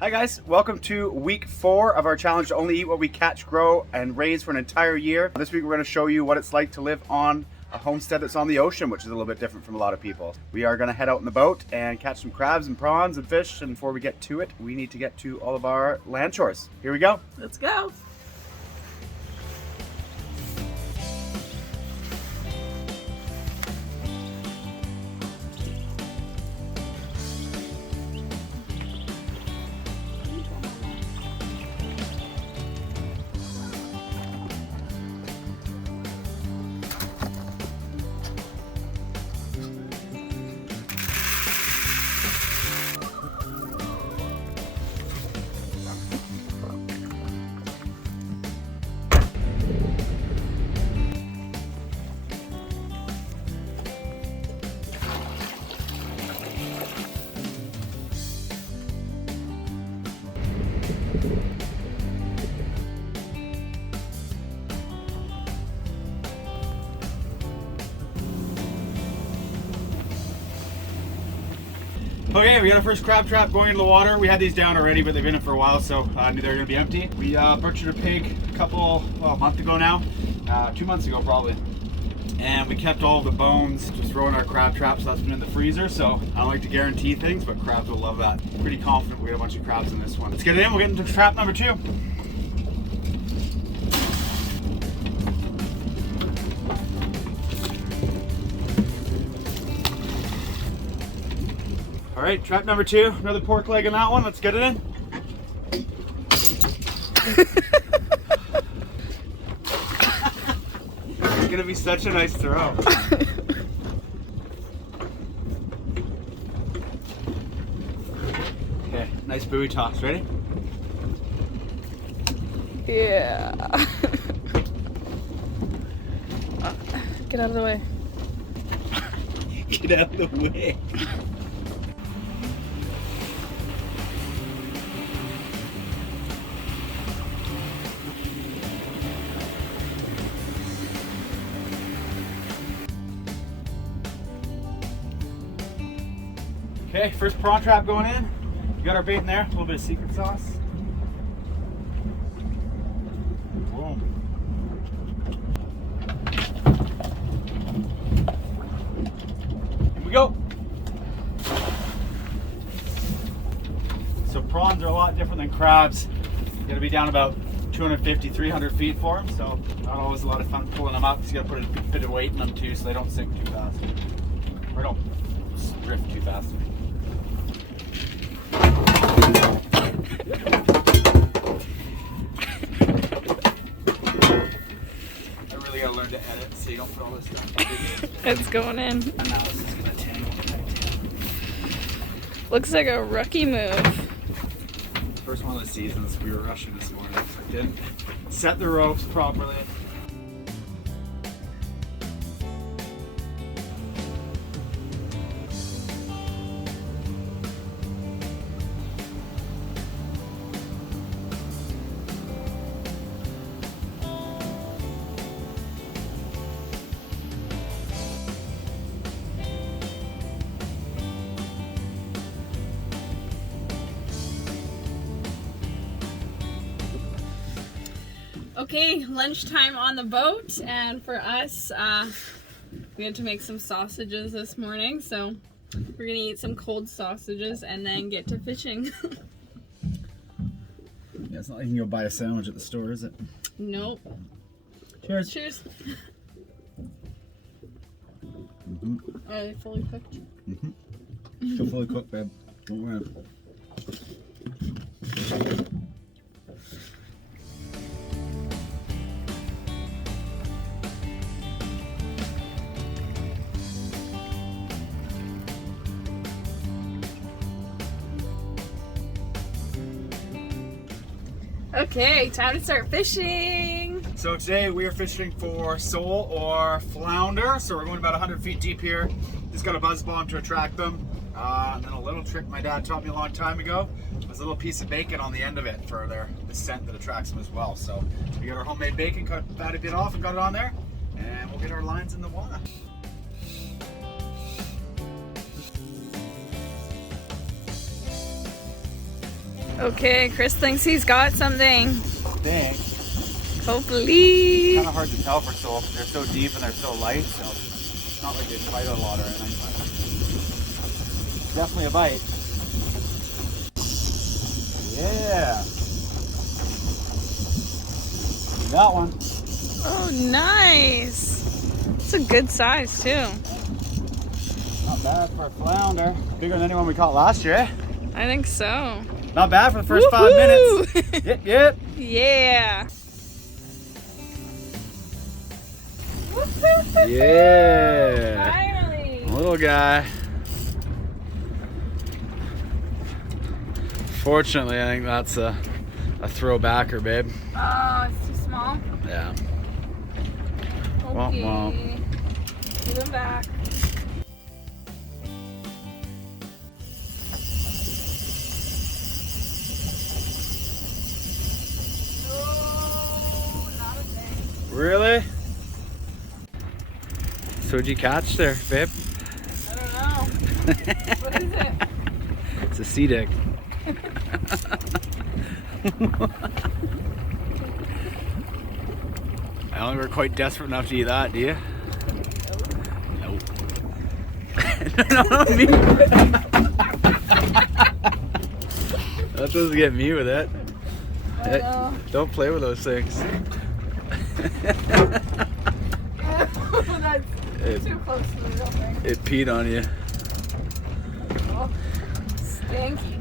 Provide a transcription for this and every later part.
Hi guys, welcome to week 4 of our challenge to only eat what we catch, grow, and raise for an entire year. This week we're going to show you what it's like to live on a homestead that's on the ocean, which is a little bit different from a lot of people. We are going to head out in the boat and catch some crabs and prawns and fish, and before we get to it, we need to get to all of our land chores. Here we go. Let's go. Okay, we got our first crab trap going into the water. We had these down already, but they've been in for a while, so I knew they were going to be empty. We butchered a pig a month ago now, 2 months ago probably. And we kept all the bones to throw in our crab traps. That's been in the freezer, so I don't like to guarantee things, but crabs will love that. Pretty confident we got a bunch of crabs in this one. Let's get it in, we'll get into trap number 2. All right, trap number 2, another pork leg in that one. Let's get it in. It's gonna be such a nice throw. Okay, nice buoy toss. Ready? Yeah. Get out of the way. Get out of the way. Okay, first prawn trap going in. We got our bait in there, a little bit of secret sauce. Boom. Here we go. So prawns are a lot different than crabs. You gotta be down about 250, 300 feet for them, so not always a lot of fun pulling them up because you gotta put a bit of weight in them too so they don't sink too fast. Or don't drift too fast. I really gotta learn to edit so you don't put all this stuff. It's going in. And now this is gonna tangle. Looks like a rookie move. First one of the seasons, we were rushing this morning. Didn't set the ropes properly. Okay, lunchtime on the boat, and for us, we had to make some sausages this morning, so we're gonna eat some cold sausages and then get to fishing. Yeah, it's not like you can go buy a sandwich at the store, is it? Nope. Cheers. Cheers. Mm-hmm. Are they fully cooked? Mm-hmm. Still fully cooked, babe. Don't worry. Okay, time to start fishing. So today we are fishing for sole or flounder. So we're going about 100 feet deep here. Just got a buzz bomb to attract them. And then a little trick my dad taught me a long time ago was a little piece of bacon on the end of it for the scent that attracts them as well. So we got our homemade bacon, cut the fatty bit off and got it on there. And we'll get our lines in the water. Okay, Chris thinks he's got something. Thanks. Hopefully. Kind of hard to tell they're so deep and they're so light, so it's not like they bite a lot or anything. But definitely a bite. Yeah. Got one. Oh, nice. It's a good size too. Not bad for a flounder. Bigger than anyone we caught last year, eh? I think so. Not bad for the first 5 minutes. Yep, yep. Yeah. Yeah. Finally. Little guy. Fortunately, I think that's a throwbacker, babe. Oh, it's too small. Yeah. Okay. Womp Give him back. Oh, not a thing. Really? So what'd you catch there, babe? I don't know. What is it? It's a sea dick. I don't think we're quite desperate enough to eat that, do you? Nope. Not me. That doesn't get me with it. Don't play with those things. That's too close to the real thing. It peed on you. Oh, stinky.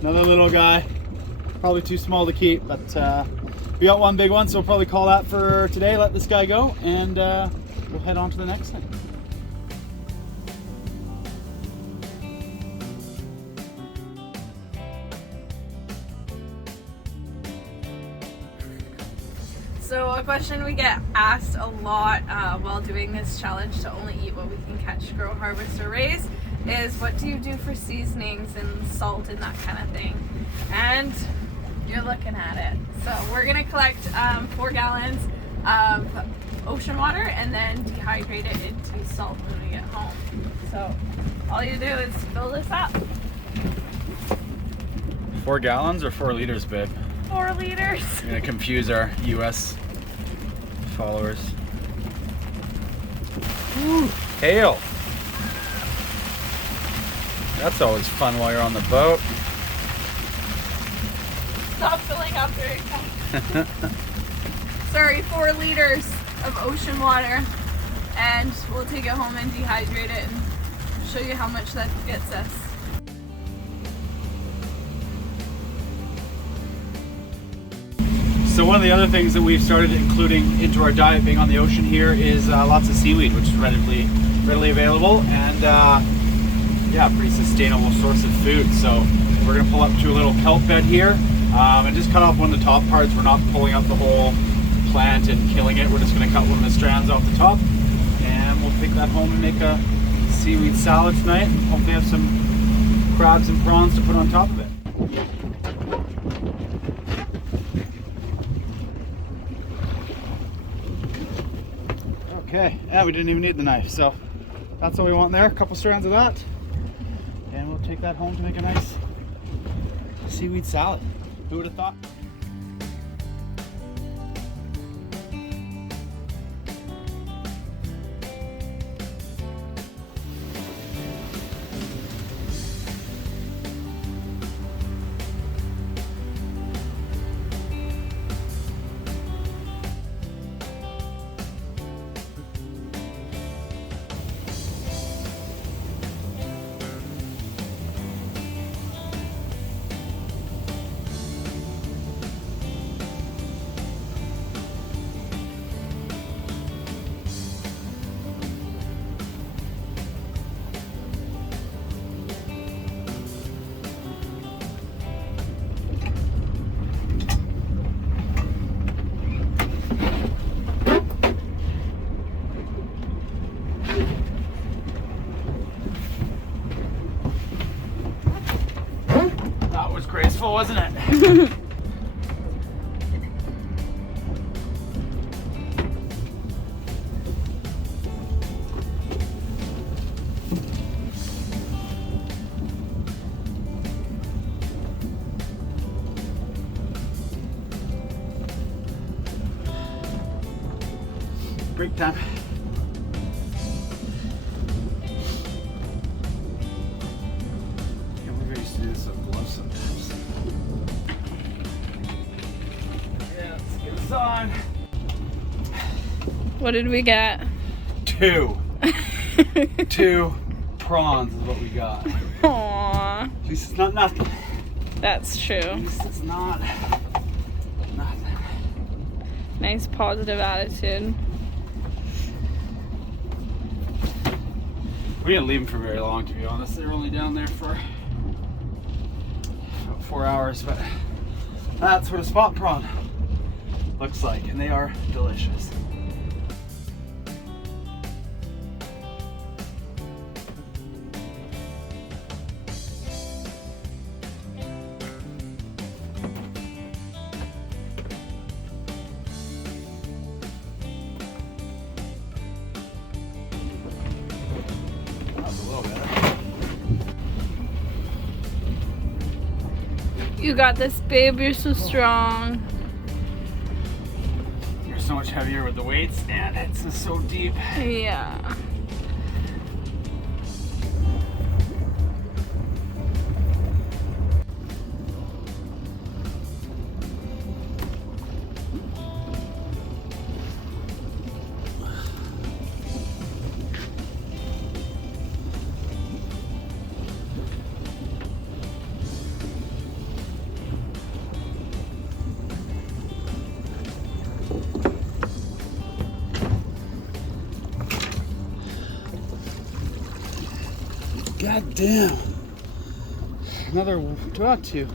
Another little guy, probably too small to keep, but we got one big one, so we'll probably call that for today. Let this guy go, and we'll head on to the next thing. So a question we get asked a lot while doing this challenge to only eat what we can catch, grow, harvest, or raise is what do you do for seasonings and salt and that kind of thing? And you're looking at it. So we're gonna collect 4 gallons of ocean water and then dehydrate it into salt when we get home. So all you do is fill this up. 4 gallons or 4 liters, babe? 4 liters. You're gonna confuse our US followers. Woo, hail. That's always fun while you're on the boat. Stop filling up very fast. Sorry, 4 liters of ocean water, and we'll take it home and dehydrate it and show you how much that gets us. So one of the other things that we've started including into our diet, being on the ocean here, is lots of seaweed, which is readily available, and yeah, pretty sustainable source of food. So we're gonna pull up to a little kelp bed here and just cut off one of the top parts. We're not pulling up the whole plant and killing it. We're just gonna cut one of the strands off the top, and we'll take that home and make a seaweed salad tonight, and hopefully have some crabs and prawns to put on top of it. Okay, yeah, we didn't even need the knife, so that's all we want there. A couple strands of that, and we'll take that home to make a nice seaweed salad. Who would have thought? Graceful, wasn't it? break time. Can't believe I used to do this with gloves sometimes. Yeah, let's get this on. What did we get? 2. 2 prawns is what we got. Aww. At least it's not nothing. That's At true. least it's not nothing. Nice positive attitude. We didn't leave them for very long, to be honest. They were only down there for about 4 hours, but that's what a spot prawn looks like, and they are delicious. That's a little better. You got this, babe. You're so strong. You're so much heavier with the weights, and it's just so deep. Yeah. God damn. Another, about 2.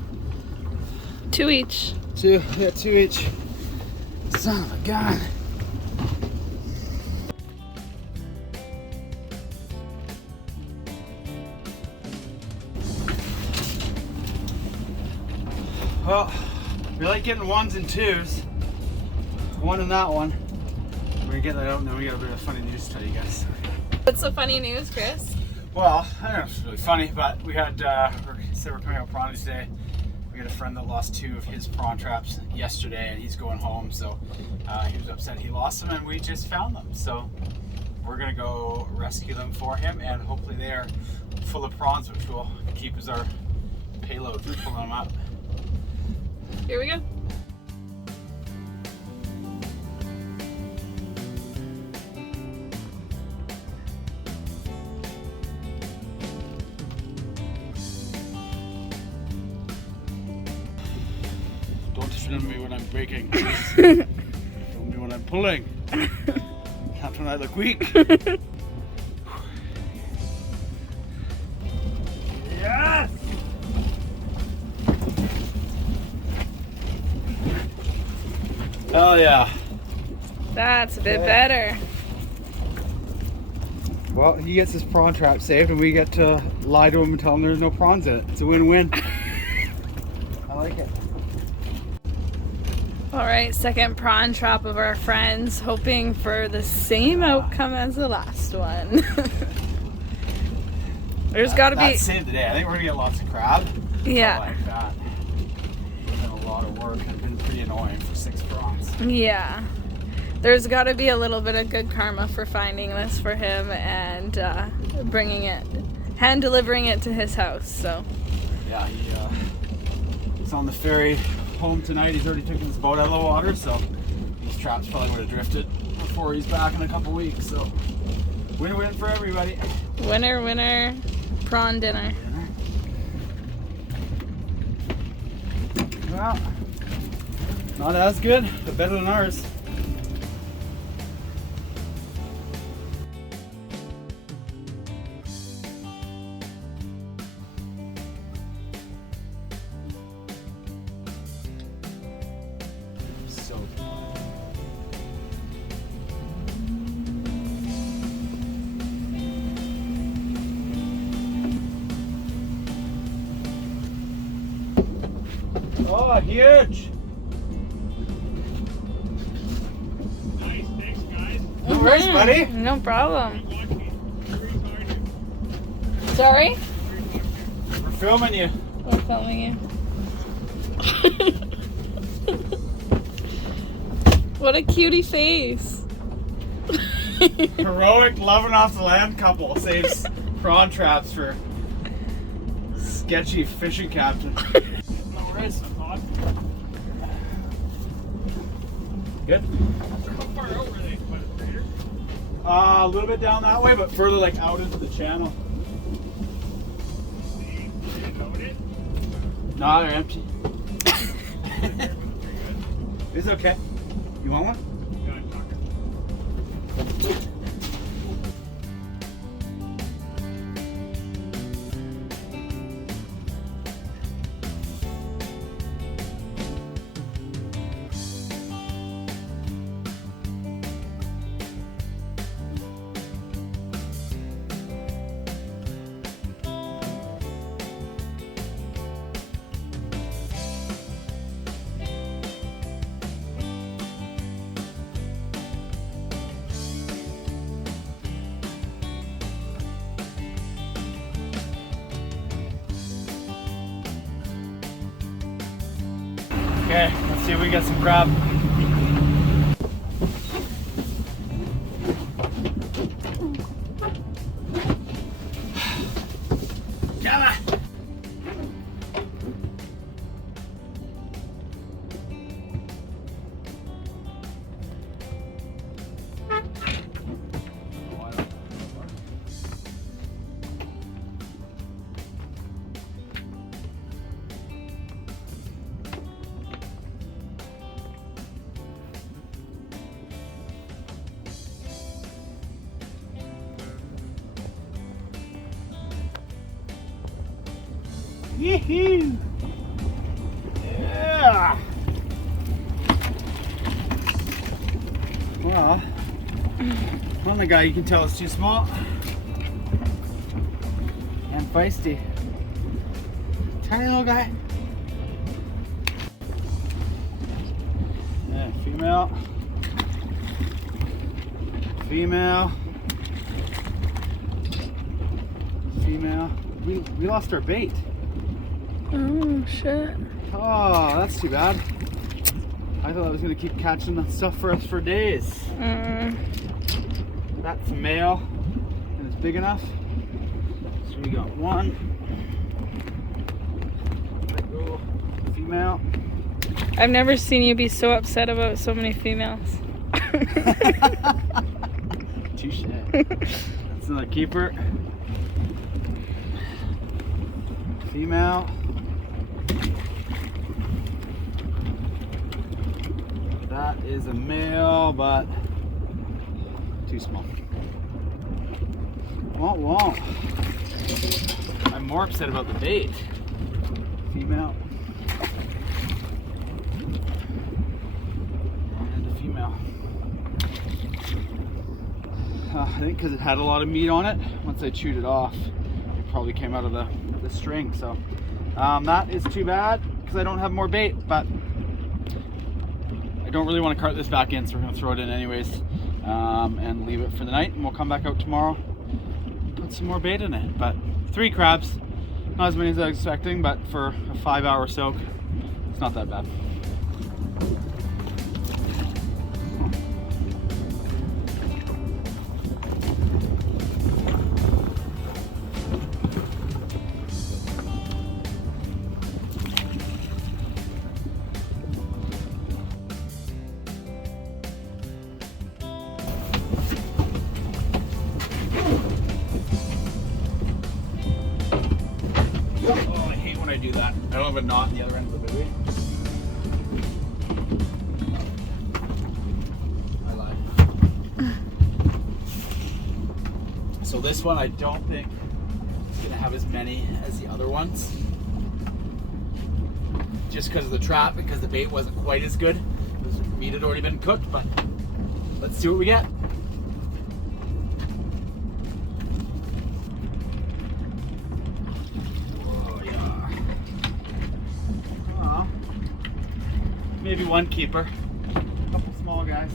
2 each. 2, yeah, 2 each. Son of a gun. Well, we like getting 1s and 2s. 1 in that one. We're gonna get that out, and then we got a bit of funny news to tell you guys. What's the funny news, Chris? Well, I don't know if it's really funny, but we had, we're coming out prawning today. We had a friend that lost 2 of his prawn traps yesterday, and he's going home, so he was upset he lost them, and we just found them. So we're gonna go rescue them for him, and hopefully they are full of prawns, which we'll keep as our payload for pulling them up. Here we go. Don't film me when I'm breaking. Film me when I'm pulling. Not when I look weak. Yes! Oh yeah. That's a bit better. Well, he gets his prawn trap saved, and we get to lie to him and tell him there's no prawns in it. It's a win-win. I like it. All right, second prawn trap of our friends, hoping for the same outcome as the last one. There's got to be. That saved the day. I think we're gonna get lots of crab. Yeah. I like that. It's been a lot of work. It's been pretty annoying for 6 prawns. Yeah. There's got to be a little bit of good karma for finding this for him and bringing it, hand delivering it to his house. So. Yeah, he's on the ferry home tonight. He's already taken his boat out of the water, so these traps probably would have drifted before he's back in a couple weeks. So win-win for everybody. Winner, winner, prawn dinner. Well, not as good, but better than ours. So oh, huge! Nice, thanks guys. No worries, buddy. No problem. Watch me. Sorry? We're filming you. We're filming you. What a cutie face. Heroic Lovin off the land couple saves prawn traps for sketchy fishing captain. Alright, some thought. Good. How far out were they? What, Peter? A little bit down that way, but further like out into the channel. See, they loaded. No, they're empty. It's okay. You want one? Yeah, talking. Okay, let's see if we get some crab. Come on. Yee-hoo! Yeah! Well, on the guy you can tell is too small and feisty. Tiny little guy. Yeah, female. Female. Female. We lost our bait. Oh shit. Oh, that's too bad. I thought I was gonna keep catching that stuff for us for days. That's a male, and it's big enough. So we got one. Let go. Female. I've never seen you be so upset about so many females. Touche. That's another keeper. Female. That is a male, but too small. Won't. I'm more upset about the bait. Female. And a female. I think because it had a lot of meat on it, once I chewed it off, it probably came out of the string. So that is too bad because I don't have more bait, but I don't really want to cart this back in, so we're going to throw it in anyways and leave it for the night, and we'll come back out tomorrow, put some more bait in it. But 3 crabs, not as many as I was expecting, but for a 5-hour soak, it's not that bad. Oh, I hate when I do that. I don't have a knot in the other end of the buoy. I lied. So this one I don't think is going to have as many as the other ones. Just because of the trap, because the bait wasn't quite as good. The meat had already been cooked, but let's see what we get. Maybe one keeper, a couple small guys.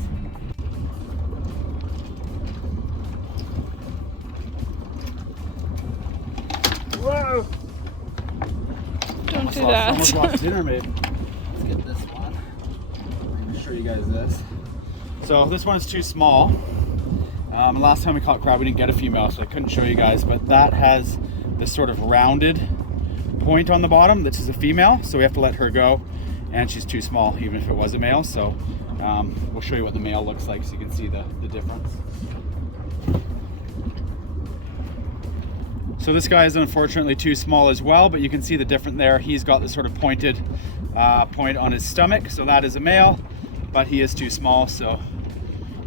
Whoa! Don't do that. Almost lost dinner, maybe. Let's get this one. I'm gonna show you guys this. So this one's too small. the last time we caught crab, we didn't get a female, so I couldn't show you guys, but that has this sort of rounded point on the bottom. This is a female, so we have to let her go, and she's too small even if it was a male. So we'll show you what the male looks like so you can see the difference. So this guy is unfortunately too small as well, but you can see the difference there. He's got this sort of pointed point on his stomach, so that is a male, but he is too small, so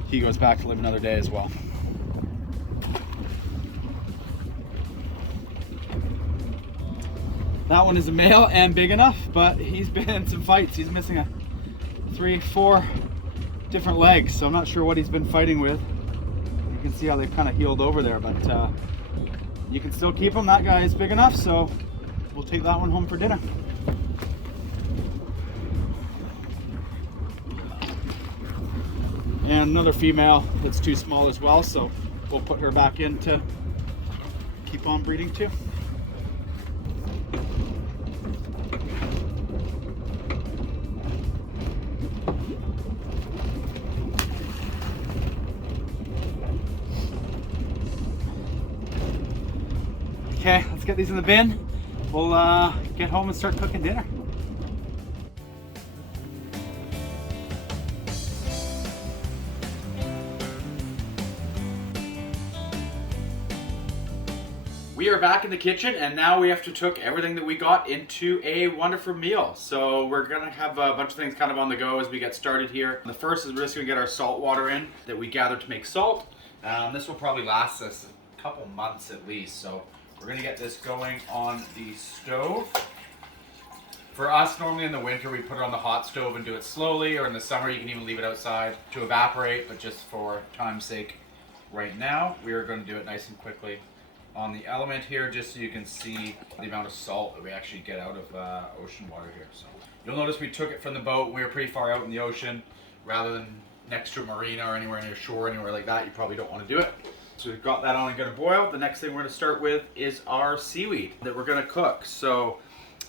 he goes back to live another day as well. That one is a male and big enough, but he's been in some fights. He's missing 3-4 different legs, so I'm not sure what he's been fighting with. You can see how they've kind of healed over there, but you can still keep him. That guy is big enough, so we'll take that one home for dinner. And another female that's too small as well, so we'll put her back in to keep on breeding too. Okay, let's get these in the bin. We'll get home and start cooking dinner. We are back in the kitchen, and now we have to cook everything that we got into a wonderful meal. So we're gonna have a bunch of things kind of on the go as we get started here. The first is we're just gonna get our salt water in that we gathered to make salt. This will probably last us a couple months at least. So we're gonna get this going on the stove. For us, normally in the winter, we put it on the hot stove and do it slowly, or in the summer, you can even leave it outside to evaporate, but just for time's sake, right now, we are gonna do it nice and quickly on the element here, just so you can see the amount of salt that we actually get out of ocean water here. So you'll notice we took it from the boat. We were pretty far out in the ocean, rather than next to a marina or anywhere near shore, anywhere like that. You probably don't want to do it. So we've got that on and gonna boil. The next thing we're gonna start with is our seaweed that we're gonna cook. So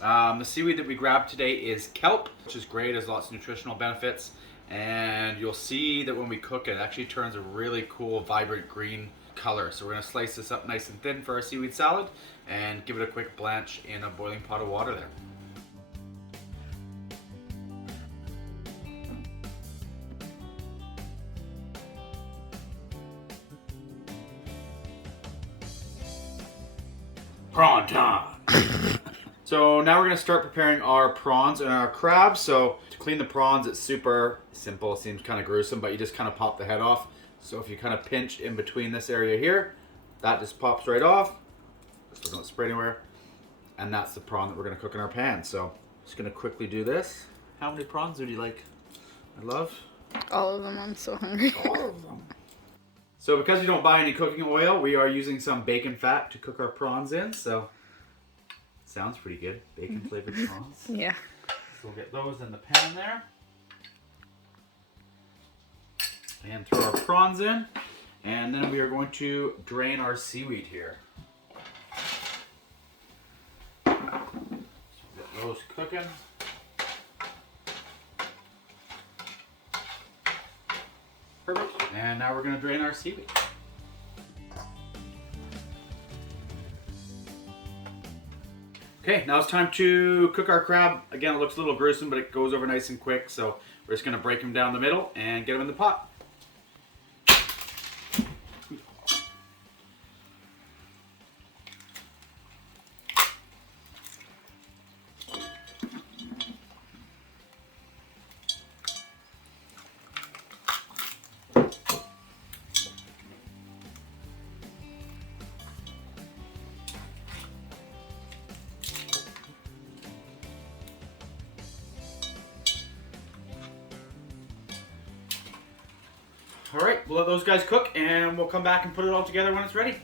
the seaweed that we grabbed today is kelp, which is great, has lots of nutritional benefits. And you'll see that when we cook it, it actually turns a really cool, vibrant green color. So we're gonna slice this up nice and thin for our seaweed salad and give it a quick blanch in a boiling pot of water there. Prawn time! So now we're gonna start preparing our prawns and our crabs. So to clean the prawns, it's super simple. It seems kind of gruesome, but you just kind of pop the head off. So if you kind of pinch in between this area here, that just pops right off. So don't spray anywhere. And that's the prawn that we're gonna cook in our pan. So just gonna quickly do this. How many prawns would you like? I love All of them. I'm so hungry. all of them. So because we don't buy any cooking oil, we are using some bacon fat to cook our prawns in. So sounds pretty good. Bacon flavored prawns. Yeah. So we'll get those in the pan there. And throw our prawns in. And then we are going to drain our seaweed here. So get those cooking. Perfect. And now we're going to drain our seaweed. Okay, now it's time to cook our crab. Again, it looks a little gruesome, but it goes over nice and quick. So we're just going to break them down the middle and get them in the pot. All right, we'll let those guys cook and we'll come back and put it all together when it's ready.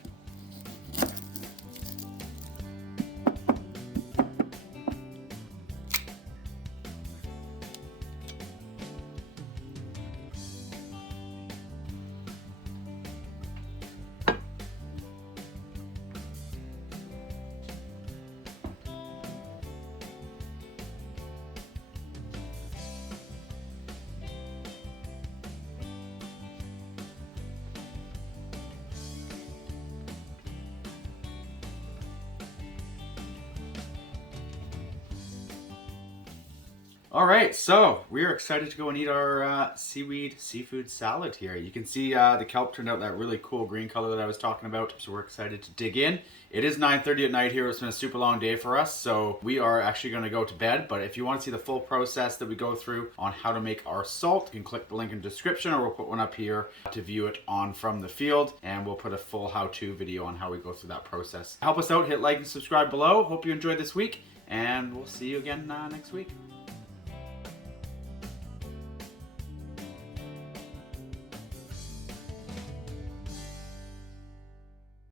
All right, so we are excited to go and eat our seaweed seafood salad here. You can see the kelp turned out that really cool green color that I was talking about, so we're excited to dig in. It is 9:30 at night here. It's been a super long day for us, so we are actually going to go to bed. But if you want to see the full process that we go through on how to make our salt, you can click the link in the description, or we'll put one up here to view it on from the field, and we'll put a full how-to video on how we go through that process. Help us out, hit like and subscribe below. Hope you enjoyed this week, and we'll see you again next week.